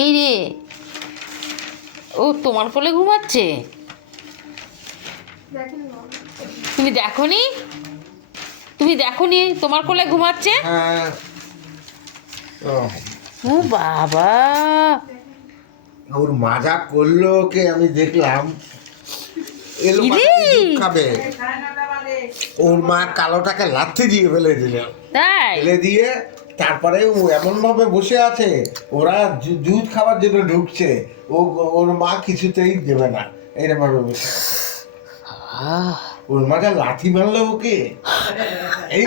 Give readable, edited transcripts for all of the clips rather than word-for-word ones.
এই রে, ও তোমার কোলে ঘুমাচ্ছে? তুমি দেখোনি? তুমি দেখোনি তোমার কোলে ঘুমাচ্ছে? হ্যাঁ। ও বাবা, ওর মাজা করলো ওকে আমি দেখলাম, এলো কি রে? পাতানি দুধ খাবে, ওর মা কালোটাকে লাথি দিয়ে ফেলে দিল, তাই? ফেলে দিয়ে তারপরে ও এমন ভাবে বসে আছে, ওরা দুধ খাওয়ার জন্য ঢুকছে, ও ওর মা কিছুতেই দেবে না, এরকম ভাবে বসে আছে। আহ, ওর মাটা লাথি মারলো ওকে, এই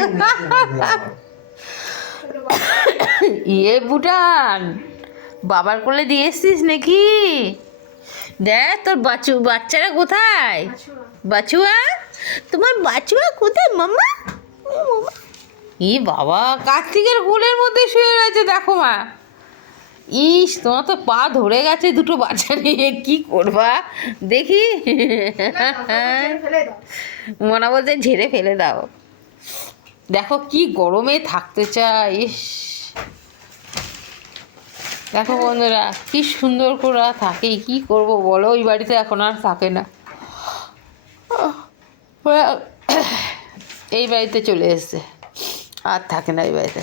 ইয়ে বুটান, বাবার কোলে দিয়ে এসছিস নাকি? দেখ তোর বাচ্চারা কোথায়? বাছুয়া, তোমার বাছুয়া কোথায় মাম্মা? ই বাবা, কার্তিকের কোলের মধ্যে শুয়ে রয়েছে, দেখো মা। ইস, তোমার তো পা ধরে গেছে দুটো বাচ্চা নিয়ে, কি করবা দেখি। মনে বলছে ঝেড়ে ফেলে দাও। দেখো কি গরমে থাকতে চায়, ইস। দেখো বন্ধুরা, কি সুন্দর করে থাকে, কি করব বলো, ওই বাড়িতে এখন আর থাকে না, এই বাড়িতে চলে এসছে, আর থাকে না এই বাড়িতে।